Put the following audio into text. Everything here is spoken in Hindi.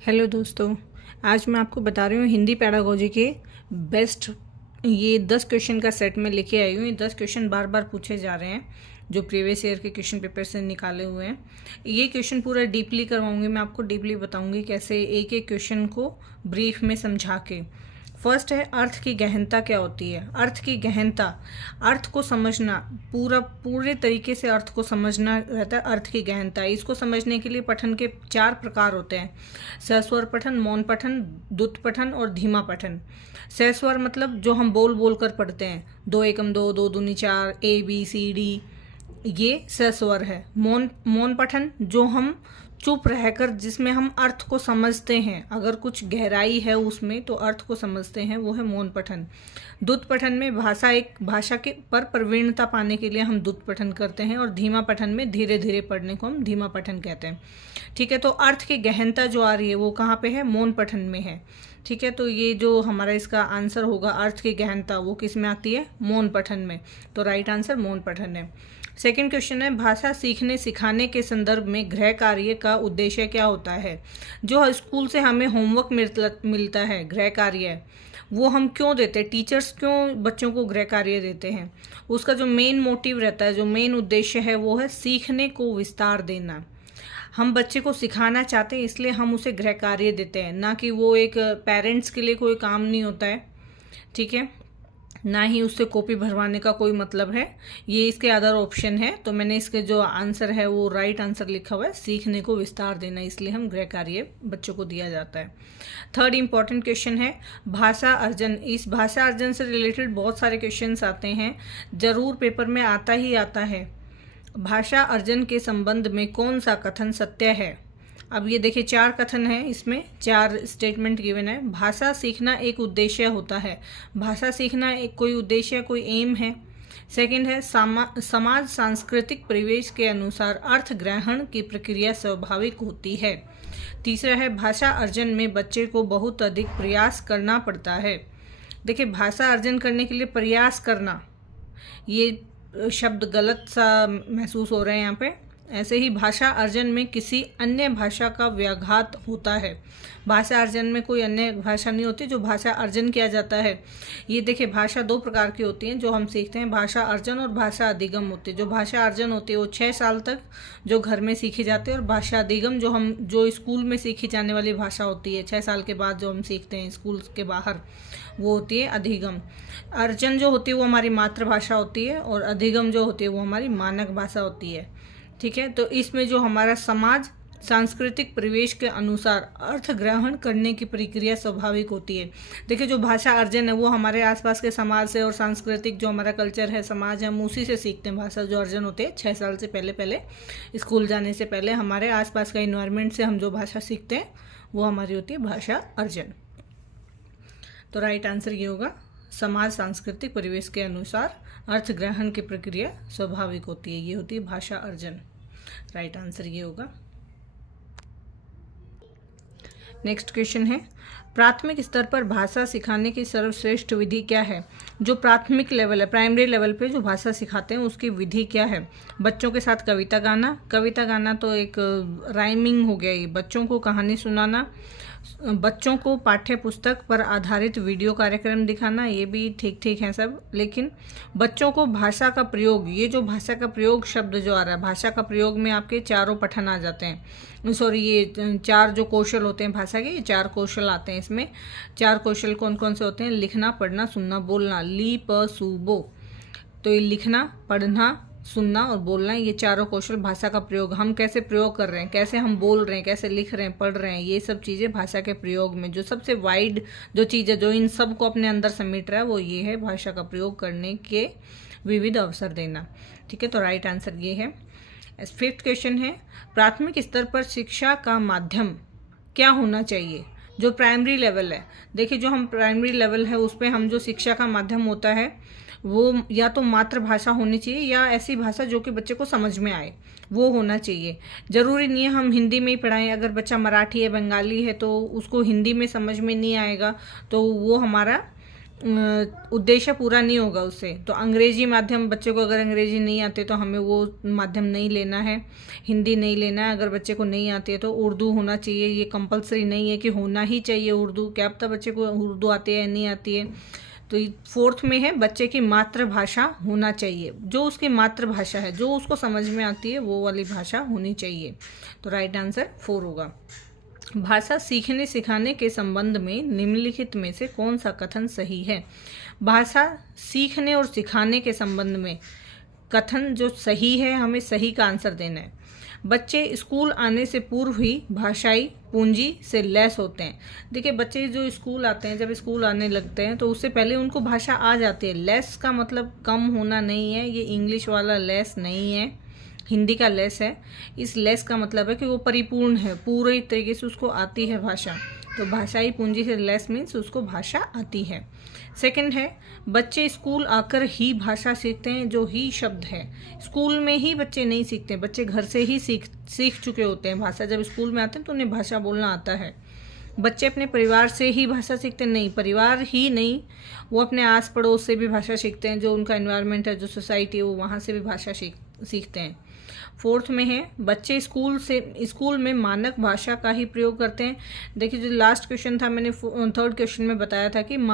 हेलो दोस्तों, आज मैं आपको बता रही हूँ हिंदी पेडागोजी के बेस्ट ये 10 क्वेश्चन का सेट में लेके आई हूँ। ये 10 क्वेश्चन बार बार पूछे जा रहे हैं जो प्रीवियस ईयर के क्वेश्चन पेपर से निकाले हुए हैं। ये क्वेश्चन पूरा डीपली करवाऊंगी, मैं आपको डीपली बताऊंगी कैसे एक एक क्वेश्चन को ब्रीफ में समझा के। फर्स्ट है अर्थ की गहनता क्या होती है। अर्थ की गहनता, अर्थ को समझना, पूरे तरीके से अर्थ को समझना रहता है अर्थ की गहनता। इसको समझने के लिए पठन के 4 प्रकार होते हैं: सस्वर पठन, मौन पठन, द्रुत पठन और धीमा पठन। सस्वर मतलब जो हम बोल बोल कर पढ़ते हैं, 2 एकम 2, 2 दूनी 4, ABCD, ये सस्वर है। मौन पठन जो हम चुप रहकर, जिसमें हम अर्थ को समझते हैं, अगर कुछ गहराई है उसमें तो अर्थ को समझते हैं, वो है मौन पठन। द्रुत पठन में भाषा के पर प्रवीणता पाने के लिए हम द्रुत पठन करते हैं, और धीमा पठन में धीरे धीरे पढ़ने को हम धीमा पठन कहते हैं। ठीक है, तो अर्थ की गहनता जो आ रही है वो कहाँ पे है? मौन पठन में है। ठीक है, तो ये जो हमारा इसका आंसर होगा अर्थ की गहनता, वो किस में आती है? मौन पठन में। तो राइट आंसर मौन पठन है। सेकंड क्वेश्चन है भाषा सीखने सिखाने के संदर्भ में गृह कार्य का उद्देश्य क्या होता है। जो स्कूल से हमें होमवर्क मिलता है, गृह कार्य, वो हम क्यों देते हैं? टीचर्स क्यों बच्चों को गृह कार्य देते हैं? उसका जो मेन मोटिव रहता है, जो मेन उद्देश्य है, वो है सीखने को विस्तार देना। हम बच्चे को सिखाना चाहते हैं, इसलिए हम उसे गृह कार्य देते हैं, ना कि वो एक पेरेंट्स के लिए कोई काम नहीं होता है। ठीक है, ना ही उससे कॉपी भरवाने का कोई मतलब है। ये इसके अदर ऑप्शन है, तो मैंने इसके जो आंसर है वो राइट आंसर लिखा हुआ है, सीखने को विस्तार देना, इसलिए हम गृह कार्य बच्चों को दिया जाता है। थर्ड इंपॉर्टेंट क्वेश्चन है भाषा अर्जन। इस भाषा अर्जन से रिलेटेड बहुत सारे क्वेश्चंस आते हैं, जरूर पेपर में आता ही आता है। भाषा अर्जन के संबंध में कौन सा कथन सत्य है? अब ये देखिए 4 कथन है, इसमें 4 स्टेटमेंट गिवन है। भाषा सीखना एक उद्देश्य होता है। भाषा सीखना एक कोई उद्देश्य, कोई एम है। सेकंड है समाज सांस्कृतिक परिवेश के अनुसार अर्थ ग्रहण की प्रक्रिया स्वाभाविक होती है। तीसरा है भाषा अर्जन में बच्चे को बहुत अधिक प्रयास करना पड़ता है। देखिए भाषा अर्जन करने के लिए प्रयास करना, ये शब्द गलत सा महसूस हो रहे हैं यहाँ पे। ऐसे ही भाषा अर्जन में किसी अन्य भाषा का व्याघात होता है। भाषा अर्जन में कोई अन्य भाषा नहीं होती, जो भाषा अर्जन किया जाता है। ये देखिए भाषा 2 प्रकार की होती हैं जो हम सीखते हैं, भाषा अर्जन और भाषा अधिगम होती है। जो भाषा अर्जन होती है वो 6 साल तक जो घर में सीखी जाती है, और भाषा अधिगम जो स्कूल में सीखी जाने वाली भाषा होती है, 6 साल के बाद जो हम सीखते हैं स्कूल के बाहर, वो होती है अधिगम। अर्जन जो होती है वो हमारी मातृभाषा होती है, और अधिगम जो होती है वो हमारी मानक भाषा होती है। ठीक है, तो इसमें जो हमारा समाज सांस्कृतिक परिवेश के अनुसार अर्थ ग्रहण करने की प्रक्रिया स्वाभाविक होती है। देखिए जो भाषा अर्जन है वो हमारे आसपास के समाज से, और सांस्कृतिक जो हमारा कल्चर है, समाज है, हम उसी से सीखते हैं। भाषा जो अर्जन होते हैं 6 साल से पहले स्कूल जाने से पहले हमारे आसपास का इन्वायरमेंट से हम जो भाषा सीखते हैं वो हमारी होती है भाषा अर्जन। तो राइट आंसर ये होगा, समाज सांस्कृतिक परिवेश के अनुसार अर्थ ग्रहण की प्रक्रिया स्वाभाविक होती है, ये होती है भाषा अर्जन। राइट आंसर ये होगा। नेक्स्ट क्वेश्चन है प्राथमिक स्तर पर भाषा सिखाने की सर्वश्रेष्ठ विधि क्या है। जो प्राथमिक लेवल है, प्राइमरी लेवल पे जो भाषा सिखाते हैं उसकी विधि क्या है? बच्चों के साथ कविता गाना। कविता गाना तो एक राइमिंग हो गया, ये बच्चों को कहानी सुनाना। बच्चों को पाठ्य पुस्तक पर आधारित वीडियो कार्यक्रम दिखाना, ये भी ठीक ठीक है सब। लेकिन बच्चों को भाषा का प्रयोग, ये जो भाषा का प्रयोग शब्द जो आ रहा है, भाषा का प्रयोग में आपके चारों पठन आ जाते हैं। सॉरी, ये 4 जो कौशल होते हैं भाषा के, ये 4 कौशल आते हैं इसमें। 4 कौशल कौन कौन से होते हैं? लिखना, पढ़ना, सुनना, बोलना। ली प सु बो, तो ये लिखना, पढ़ना, सुनना और बोलना, ये चारों कौशल भाषा का प्रयोग। हम कैसे प्रयोग कर रहे हैं, कैसे हम बोल रहे हैं, कैसे लिख रहे हैं, पढ़ रहे हैं, ये सब चीज़ें भाषा के प्रयोग में जो सबसे वाइड जो चीज़ है, जो इन सब को अपने अंदर समेट रहा है, वो ये है भाषा का प्रयोग करने के विविध अवसर देना। ठीक है, तो राइट आंसर ये है। 5th क्वेश्चन है प्राथमिक स्तर पर शिक्षा का माध्यम क्या होना चाहिए। जो प्राइमरी लेवल है, देखिए जो हम प्राइमरी लेवल है उस पर हम जो शिक्षा का माध्यम होता है वो या तो मातृभाषा होनी चाहिए, या ऐसी भाषा जो कि बच्चे को समझ में आए वो होना चाहिए। ज़रूरी नहीं है हम हिंदी में ही पढ़ाएं। अगर बच्चा मराठी है, बंगाली है, तो उसको हिंदी में समझ में नहीं आएगा, तो वो हमारा उद्देश्य पूरा नहीं होगा उससे। तो अंग्रेजी माध्यम, बच्चे को अगर अंग्रेजी नहीं आते तो हमें वो माध्यम नहीं लेना है, हिंदी नहीं लेना है। अगर बच्चे को नहीं आती है तो उर्दू होना चाहिए, ये कंपलसरी नहीं है कि होना ही चाहिए उर्दू, क्या पता बच्चे को उर्दू आती है या नहीं आती है। तो फोर्थ में है बच्चे की मातृभाषा होना चाहिए, जो उसकी मातृभाषा है, जो उसको समझ में आती है वो वाली भाषा होनी चाहिए। तो राइट आंसर 4 होगा। भाषा सीखने सिखाने के संबंध में निम्नलिखित में से कौन सा कथन सही है? भाषा सीखने और सिखाने के संबंध में कथन जो सही है, हमें सही का आंसर देना है। बच्चे स्कूल आने से पूर्व ही भाषाई पूंजी से लैस होते हैं। देखिए, बच्चे जो स्कूल आते हैं, जब स्कूल आने लगते हैं तो उससे पहले उनको भाषा आ जाती है। लैस का मतलब कम होना नहीं है, ये इंग्लिश वाला लैस नहीं है, हिंदी का लेस है। इस लेस का मतलब है कि वो परिपूर्ण है, पूरे तरीके से उसको आती है भाषा। तो भाषाई पूंजी से लेस मीन्स उसको भाषा आती है। सेकंड है बच्चे स्कूल आकर ही भाषा सीखते हैं। जो ही शब्द है, स्कूल में ही बच्चे नहीं सीखते, बच्चे घर से ही सीख चुके होते हैं भाषा। जब स्कूल में आते हैं तो उन्हें भाषा बोलना आता है। बच्चे अपने परिवार से ही भाषा सीखते नहीं, परिवार ही नहीं, वो अपने आस पड़ोस से भी भाषा सीखते हैं। जो उनका एनवायरनमेंट है, जो सोसाइटी है, वो वहाँ से भी भाषा सीखते हैं। फोर्थ में है बच्चे स्कूल में मानक भाषा का ही प्रयोग करते हैं। देखिए, जो लास्ट क्वेश्चन था, मैंने थर्ड क्वेश्चन में बताया था कि